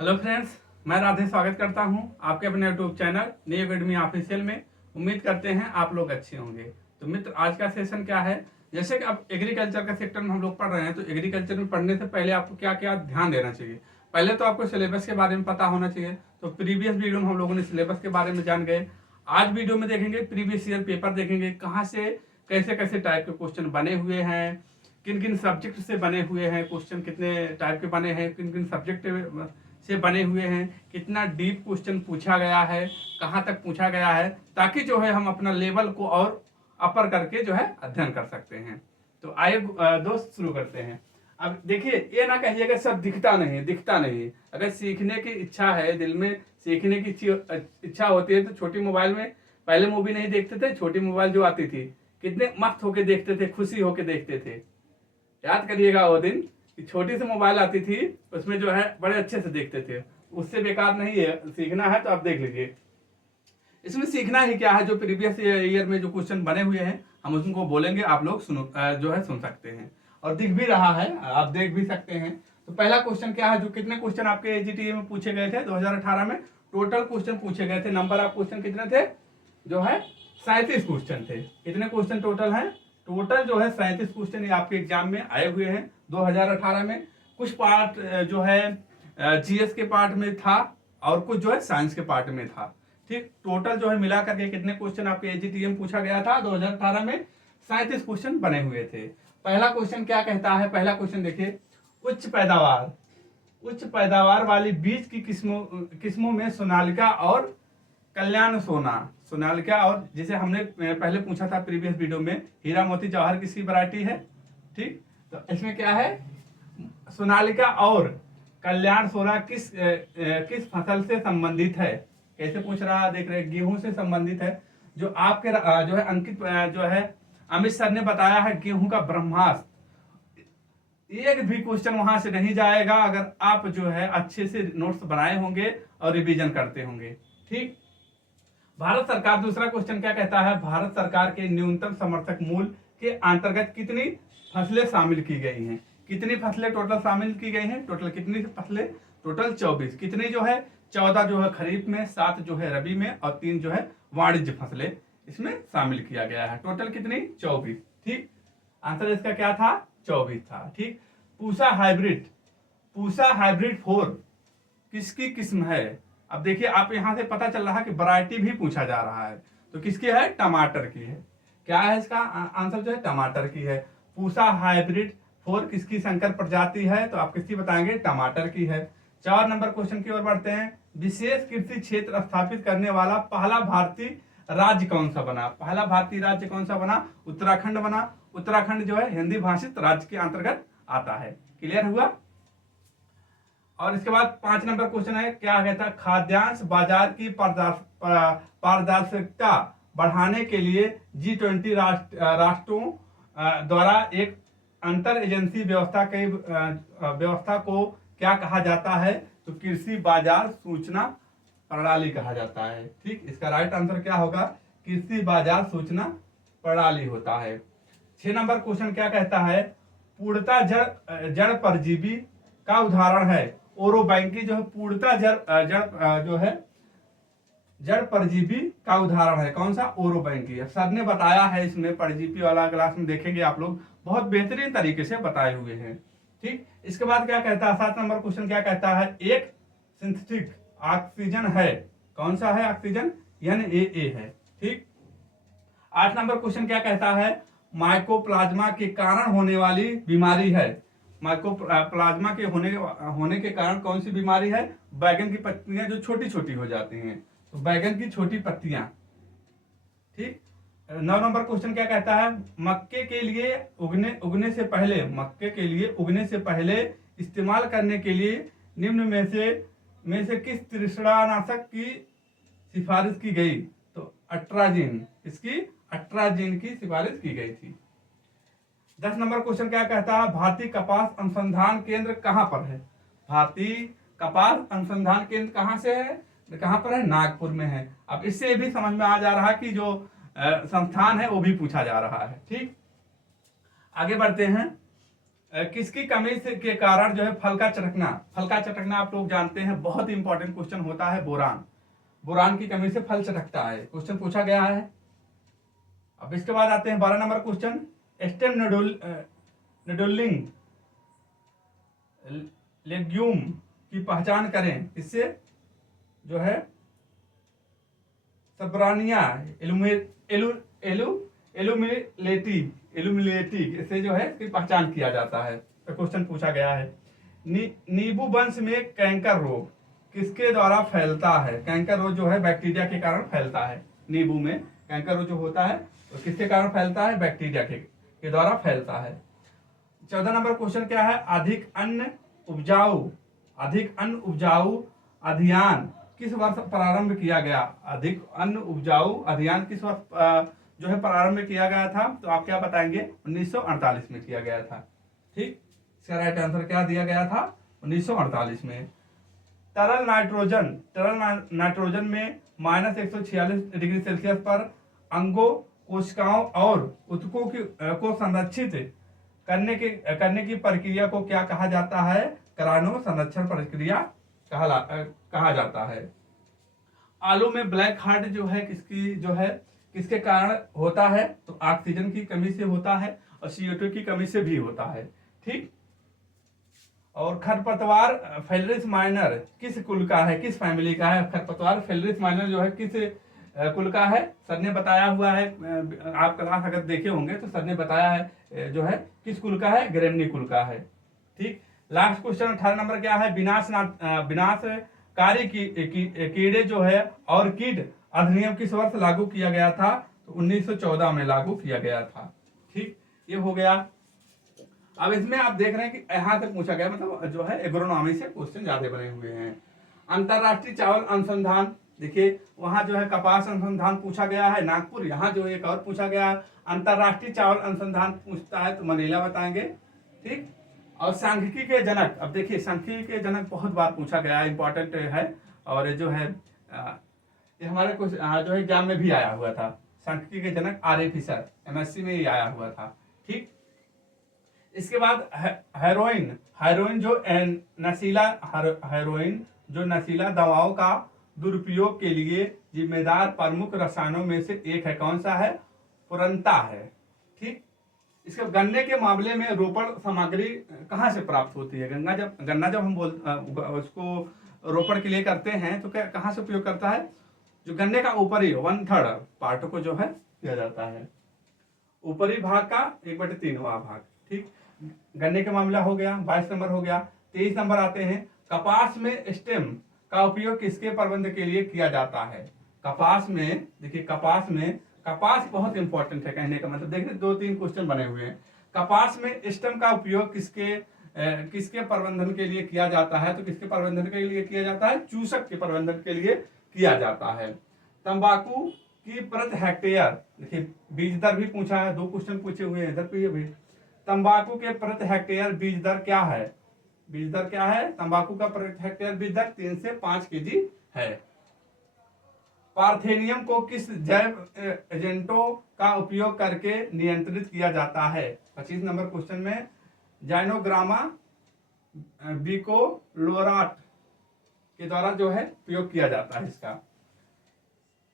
Hello friends, मैं राधे स्वागत करता हूं आपके अपने YouTube channel new academy official में। उम्मीद करते हैं आप लोग अच्छे होंगे। तो मित्र, आज का सेशन क्या है? जैसे कि अब एग्रीकल्चर का सेक्टर में हम लोग पढ़ रहे हैं, तो एग्रीकल्चर में पढ़ने से पहले आपको क्या क्या ध्यान देना चाहिए। पहले तो आपको सिलेबस के बारे में पता होना चाहिए। तो प्रीवियस वीडियो में हम लोगों ने सिलेबस के बारे में जान गए। आज वीडियो में देखेंगे प्रीवियस ईयर पेपर, देखेंगे कहाँ से कैसे कैसे टाइप के क्वेश्चन बने हुए हैं, किन किन सब्जेक्ट से बने हुए हैं, क्वेश्चन कितने टाइप के बने हैं, किन किन सब्जेक्ट से बने हुए हैं, कितना डीप क्वेश्चन पूछा गया है, कहाँ तक पूछा गया है, ताकि जो है हम अपना लेवल को और अपर करके जो है अध्ययन कर सकते हैं। तो आइए दोस्त शुरू करते हैं। अब देखिए, ये ना कहिएगा सब दिखता नहीं। अगर सीखने की इच्छा है, दिल में सीखने की इच्छा होती है, तो छोटी मोबाइल में पहले मूवी नहीं देखते थे। छोटी मोबाइल जो आती थी, कितने मस्त होके देखते थे, खुशी होके देखते थे। याद करिएगा वो दिन कि छोटी सी मोबाइल आती थी, उसमें जो है बड़े अच्छे से देखते थे। उससे बेकार नहीं है, सीखना है तो आप देख लीजिए। इसमें सीखना ही क्या है, जो प्रीवियस ईयर में जो क्वेश्चन बने हुए हैं हम उनको बोलेंगे, आप लोग जो है सुन सकते हैं और दिख भी रहा है, आप देख भी सकते हैं। तो पहला क्वेश्चन क्या है, जो कितने क्वेश्चन आपके एजीटीए में पूछे गए थे 2018 में, टोटल क्वेश्चन पूछे गए थे, नंबर ऑफ क्वेश्चन कितने थे, जो है 37 क्वेश्चन थे। कितने क्वेश्चन टोटल हैं? टोटल जो है 37 क्वेश्चन ये आपके एग्जाम में आए हुए हैं 2018 में। कुछ पार्ट जो है जीएस के पार्ट में था और कुछ जो है साइंस के पार्ट में था। ठीक, टोटल जो है मिला करके कितने क्वेश्चन आपके एजीटीएम पूछा गया था 2018 में? 37 क्वेश्चन बने हुए थे। पहला क्वेश्चन क्या कहता है? पहला क्वेश्चन देखिए, उच्च पैदावार वाली बीज की किस्मों में सोनालिका और कल्याण सोनालिका और जिसे हमने पहले पूछा था प्रीवियस वीडियो में, हीरा मोती जवाहर किसकी वैरायटी है? ठीक, तो इसमें क्या है, सोनालिका और कल्याण सोना किस फसल से संबंधित है? कैसे पूछ रहा है, देख रहे हैं, गेहूं से संबंधित है। जो आपके जो है अंकित जो है अमित सर ने बताया है गेहूं का ब्रह्मास्त्र। एक भी क्वेश्चन वहां से नहीं जाएगा अगर आप जो है अच्छे से नोट्स बनाए होंगे और रिवीजन करते होंगे। ठीक, भारत सरकार, दूसरा क्वेश्चन क्या कहता है, भारत सरकार के न्यूनतम समर्थक मूल्य के अंतर्गत कितनी फसलें शामिल की गई हैं? कितनी फसलें टोटल शामिल की गई हैं? टोटल कितनी फसलें? टोटल 24। कितनी जो है? 14 जो है खरीफ में, 7 जो है रबी में और 3 जो है वाणिज्य फसलें इसमें शामिल किया गया है। टोटल कितनी? 24। ठीक, आंसर इसका क्या था? 24 था। ठीक, पूसा हाइब्रिड 4 किसकी किस्म है? अब देखिए, आप यहां से पता चल रहा है कि वैरायटी भी पूछा जा रहा है, तो किसकी है? टमाटर की है। क्या है इसका आंसर? जो है टमाटर की है। पूसा हाइब्रिड 4 किसकी संकर प्रजाति है? तो आप किसकी बताएंगे? टमाटर की है। 4 नंबर क्वेश्चन की ओर बढ़ते हैं। विशेष कृषि क्षेत्र स्थापित करने वाला पहला भारतीय राज्य कौन सा बना? पहला भारतीय राज्य कौन सा बना? उत्तराखंड बना। उत्तराखंड जो है हिंदी भाषित राज्य के अंतर्गत आता है। क्लियर हुआ? और इसके बाद 5 नंबर क्वेश्चन है, क्या कहता है, खाद्यान्न बाजार की पारदर्शिता बढ़ाने के लिए G20 राष्ट्रों द्वारा एक अंतर एजेंसी व्यवस्था को क्या कहा जाता है? तो कृषि बाजार सूचना प्रणाली कहा जाता है। ठीक, इसका राइट आंसर क्या होगा? कृषि बाजार सूचना प्रणाली होता है। 6 नंबर क्वेश्चन क्या कहता है, पूर्णता जड़ परजीवी का उदाहरण है? ओरोबैंकी जो है पूर्णता जड़ परजीवी का उदाहरण है। कौन सा? ओरोबैंकी। सर ने बताया है इसमें, परजीवी वाला क्लास में देखेंगे आप लोग, बहुत बेहतरीन तरीके से बताए हुए हैं। ठीक, इसके बाद क्या कहता है, 7 नंबर क्वेश्चन क्या कहता है, एक सिंथेटिक ऑक्सीजन है। कौन सा है? ऑक्सीजन, NaA है। ठीक, 8 नंबर क्वेश्चन क्या कहता है, माइकोप्लाज्मा के कारण होने वाली बीमारी है। माइकोप्लाज्मा के होने के कारण कौन सी बीमारी है? बैगन की पत्तियां जो छोटी छोटी हो जाती हैं, तो बैगन की छोटी पत्तियां। ठीक, 9 नंबर क्वेश्चन क्या कहता है, मक्के के लिए उगने से पहले इस्तेमाल करने के लिए निम्न में से किस तृष्णानाशक की सिफारिश की गई? तो अट्राजिन की सिफारिश की गई थी। 10 नंबर क्वेश्चन क्या कहता है, भारतीय कपास अनुसंधान केंद्र कहां पर है? भारतीय कपास अनुसंधान केंद्र कहां से है? कहां पर है? नागपुर में है। अब इससे भी समझ में आ जा रहा है कि जो संस्थान है वो भी पूछा जा रहा है। ठीक, आगे बढ़ते हैं। किसकी कमी से के कारण जो है फल का चटकना आप लोग जानते हैं, बहुत इंपॉर्टेंट क्वेश्चन होता है। बोरान की कमी से फल चटकता है, क्वेश्चन पूछा गया है। अब इसके बाद आते हैं 12 नंबर क्वेश्चन, स्टेम निडोलिंग लेग्यूम की पहचान करें। इससे जो है सब्रानिया एलुमिलेटी इसे जो है इसकी पहचान किया जाता है। तो क्वेश्चन पूछा गया है, नींबू वंश में कैंकर रोग किसके द्वारा फैलता है। कैंकर रोग जो है बैक्टीरिया के कारण फैलता है। नींबू में कैंकर रोग जो होता है तो किसके कारण फैलता है, बैक्टीरिया के द्वारा फैलता है। 14 नंबर क्वेश्चन क्या है, अधिक अन्न उपजाऊ अभियान किस वर्ष प्रारंभ किया गया। अधिक अन्न उपजाऊ अभियान किस वर्ष जो है प्रारंभ किया गया था, तो आप क्या बताएंगे, 1948 में किया गया था। ठीक, इसका राइट आंसर क्या दिया गया था, 1948 में। तरल नाइट्रोजन में -146 डिग्री सेल्सियस पर अंगों, कोशिकाओं और ऊतकों को संरक्षित करने की प्रक्रिया को क्या कहा जाता है, क्रायो संरक्षण प्रक्रिया कहा जाता है। आलू में ब्लैक हार्ट जो है किसके कारण होता है, तो ऑक्सीजन की कमी से होता है और CO2 की कमी से भी होता है। ठीक, और खरपतवार फेलरिस माइनर किस कुल का है, किस फैमिली का है। खरपतवार फेलरिस माइनर जो है किस कुल का है, सर ने बताया हुआ है। आप क्लास अगर देखे होंगे तो सर ने बताया है जो है किस कुल का है, ग्रेमनी कुल का है। ठीक, लास्ट क्वेश्चन 18 नंबर क्या है, विनाशकारी कीड़े जो है और कीट अधिनियम किस वर्ष लागू किया गया था, तो 1914 में लागू किया गया था। ठीक, ये हो गया। अब इसमें आप देख रहे हैं कि यहां तक पूछा गया, मतलब जो है एग्रोनॉमी से क्वेश्चन ज्यादा बने हुए हैं। अंतरराष्ट्रीय चावल अनुसंधान, देखिए वहां जो है कपास अनुसंधान पूछा गया है नागपुर, यहाँ जो एक और पूछा गया है अंतरराष्ट्रीय चावल अनुसंधान पूछता है तो मनीला बताएंगे। ठीक, और सांख्यिकी के जनक, अब देखिए सांख्यिकी के जनक बहुत बार पूछा गया है, इंपॉर्टेंट है। और जो है ये हमारे कुछ जो है एग्जाम में भी आया हुआ था। सांख्यिकी के जनक RA फिशर, MSc में ही आया हुआ था। ठीक, इसके बाद हेरोइन जो नशीला दवाओं का दुरुपयोग के लिए जिम्मेदार प्रमुख रसायनों में से एक है, कौन सा है, पुरंता है। ठीक, इसके गन्ने के मामले में रोपण सामग्री कहाँ से प्राप्त होती है। गन्ना जब हम उसको रोपण के लिए करते हैं तो क्या कहाँ से उपयोग करता है, जो गन्ने का ऊपरी 1/3 पार्ट को जो है किया जाता है, ऊपरी भाग का 1/3 भाग। ठीक, गन्ने का मामला हो गया, 22 नंबर हो गया। 23 नंबर आते हैं, कपास में स्टेम का उपयोग किसके प्रबंध के लिए किया जाता है। कपास में देखिए, कपास बहुत इंपॉर्टेंट है, कहने का मतलब देखिए 2-3 क्वेश्चन बने हुए हैं। कपास में स्टेम का उपयोग किसके प्रबंधन के लिए किया जाता है, तो किसके प्रबंधन के लिए किया जाता है, चूसक के प्रबंधन के लिए किया जाता है। तंबाकू की प्रति हेक्टेयर, देखिए बीज दर भी पूछा है, 2 क्वेश्चन पूछे हुए हैं इधर पे भी। तंबाकू के प्रति हेक्टेयर बीज दर क्या है, तंबाकू का प्रति हेक्टेयर बीज दर 3 से 5 kg है। पार्थेनियम को किस जैव एजेंटों का उपयोग करके नियंत्रित किया जाता है। 25 नंबर क्वेश्चन में जाइनोग्रामा बिकोलोराट के द्वारा जो है प्रयोग किया जाता है इसका।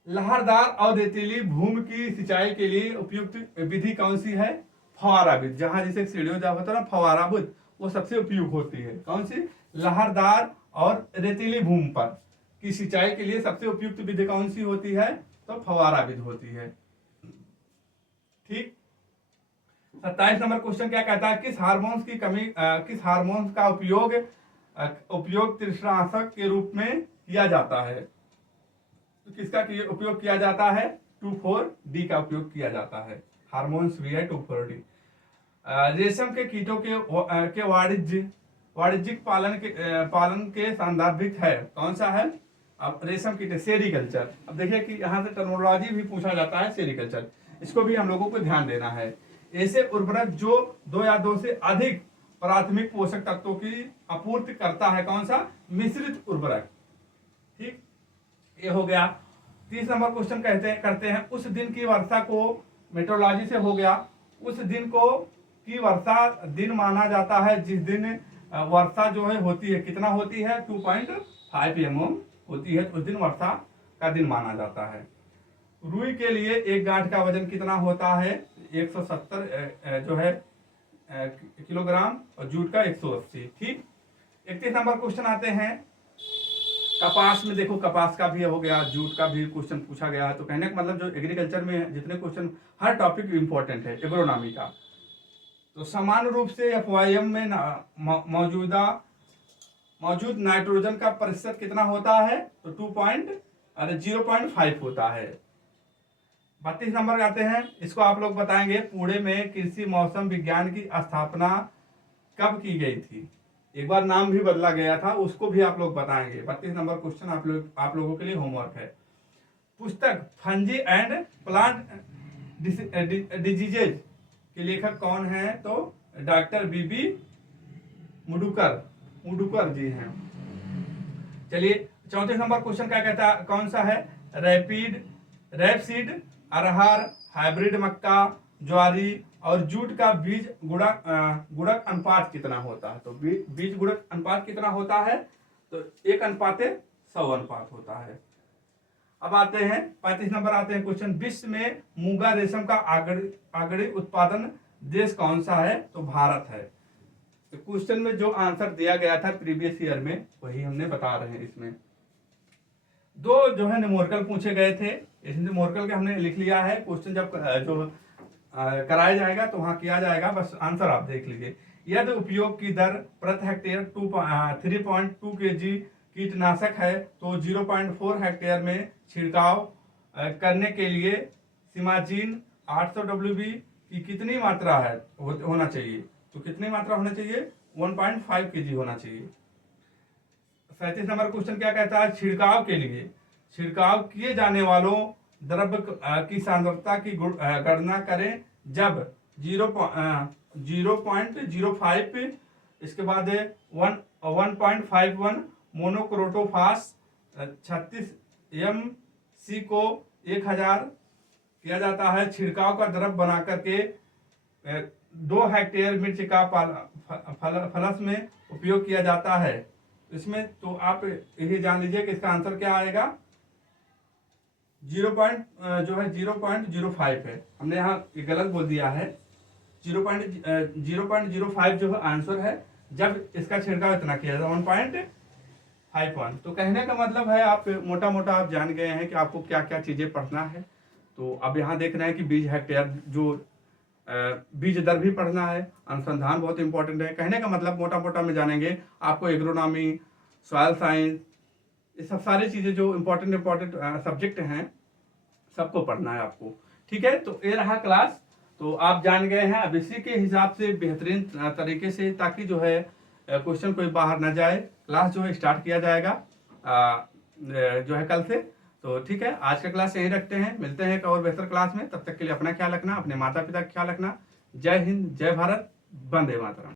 लहरदार और रेतीली भूमि की सिंचाई के लिए उपयुक्त विधि कौन सी है, फव्वारा विधि। जहां जैसे सीढ़ियों जब होता है ना फव्वारा विधि, वो सबसे उपयुक्त होती है। कौन सी, लहरदार और रेतीली भूमि पर की सिंचाई के लिए सबसे उपयुक्त विधि कौन सी होती है, तो फव्वारा विधि होती है। ठीक, 27 नंबर क्वेश्चन क्या कहता है, किस हार्मोन का उपयोग तृष्णाशक के रूप में किया जाता है, तो किसका उपयोग किया जाता है, 2,4-D का उपयोग किया जाता है। हार्मोन्स भी है 2,4-D। रेशम के कीटों के वाणिज्यिक पालन के संदर्भित है, कौन सा है, अब रेशम कीट सेरीकल्चर। अब देखिए कि यहाँ से टर्मिनोलॉजी भी पूछा जाता है सेरीकल्चर, इसको भी हम लोगों को ध्यान देना है। ऐसे उर्वरक जो 2 या 2 से अधिक प्राथमिक पोषक तत्वों की आपूर्ति करता है, कौन सा, मिश्रित उर्वरक। ठीक, ये हो गया। 30 नंबर क्वेश्चन करते हैं, उस दिन की वर्षा को मेट्रोलॉजी से हो गया, उस दिन को की वर्षा दिन माना जाता है जिस दिन वर्षा जो है होती है, कितना होती है 2.5 mm होती है, उस दिन वर्षा का दिन माना जाता है। रुई के लिए एक गांठ का वजन कितना होता है 170 जो है किलोग्राम, और जूट का 180। ठीक, 31 नंबर क्वेश्चन आते हैं। कपास में देखो, कपास का भी हो गया, जूट का भी क्वेश्चन पूछा गया है। तो कहने का मतलब जो एग्रीकल्चर में जितने क्वेश्चन, हर टॉपिक इंपॉर्टेंट है एग्रोनॉमी का। तो समान रूप से FYM में मौजूद नाइट्रोजन का प्रतिशत कितना होता है, तो 0.5 होता है। 32 नंबर आते हैं, इसको आप लोग बताएंगे। पुणे में कृषि मौसम विज्ञान की स्थापना कब की गई थी? एक बार नाम भी बदला गया था, उसको भी आप लोग बताएंगे। 32 नंबर क्वेश्चन आप लोगों के लिए होमवर्क है। पुस्तक फंजी एंड प्लांट डिजीजेज के लेखक कौन है, तो डॉक्टर बीबी मुडुकर जी हैं। चलिए 34 नंबर क्वेश्चन क्या कहता है, कौन सा है? रैपसीड, अरहर, हाइब्रिड मक्का, ज्वारी और जूट का बीज गुणक अनुपात कितना होता है? तो बीज गुणक अनुपात कितना होता है, तो 1:100 अनुपात होता है। अब आते हैं 35 नंबर आते हैं क्वेश्चन। विश्व में मूंगा रेशम का अग्रणी उत्पादन देश कौन सा है, तो भारत है। तो क्वेश्चन में जो आंसर दिया गया था प्रीवियस ईयर में, वही हमने बता रहे हैं। इसमें दो जो है न्यूमेरिकल पूछे गए थे, इस न्यूमेरिकल के हमने लिख लिया है। क्वेश्चन जब जो कराया जाएगा तो वहां किया जाएगा, बस आंसर आप देख लीजिए। यदि उपयोग की दर प्रति हेक्टेयर 3.2 kg कीटनाशक है, तो 0.4 हेक्टेयर में छिड़काव करने के लिए सिमाजीन 800 WB की कितनी मात्रा है होना चाहिए? तो कितनी मात्रा होना चाहिए? 1.5 kg होना चाहिए। 37 नंबर क्वेश्चन क्या कहता है? छिड़काव के लिए छिड़काव किए जाने वालों द्रव्य की सांद्रता की गणना करें जब 0.05, इसके बाद 1.51 मोनोक्रोटोफास 36 MC को 1000 किया जाता है। छिड़काव का द्रव बना करके 2 हेक्टेयर मिर्च का फलस में उपयोग किया जाता है। इसमें तो आप यही जान लीजिए कि इसका आंसर क्या आएगा, 0.05 है। हमने यहाँ गलत बोल दिया है, 0.05 जो है आंसर है, जब इसका छिड़काव इतना किया जाए 1.51। तो कहने का मतलब है आप मोटा मोटा आप जान गए हैं कि आपको क्या क्या चीजें पढ़ना है। तो अब यहाँ देख रहे हैं कि बीज हेक्टेयर जो बीज दर भी पढ़ना है, अनुसंधान बहुत इंपॉर्टेंट है। कहने का मतलब मोटा मोटा में जानेंगे, आपको एग्रोनॉमी, सॉयल साइंस, ये सब सारी चीजें जो इम्पोर्टेंट सब्जेक्ट हैं सबको पढ़ना है आपको। ठीक है, तो ये रहा क्लास। तो आप जान गए हैं, अब इसी के हिसाब से बेहतरीन तरीके से, ताकि जो है क्वेश्चन कोई बाहर ना जाए, क्लास जो है स्टार्ट किया जाएगा जो है कल से। तो ठीक है, आज का क्लास यहीं रखते हैं, मिलते हैं एक और बेहतर क्लास में। तब तक के लिए अपना ख्याल रखना, अपने माता पिता का ख्याल रखना। जय हिंद, जय भारत, वंदे मातरम।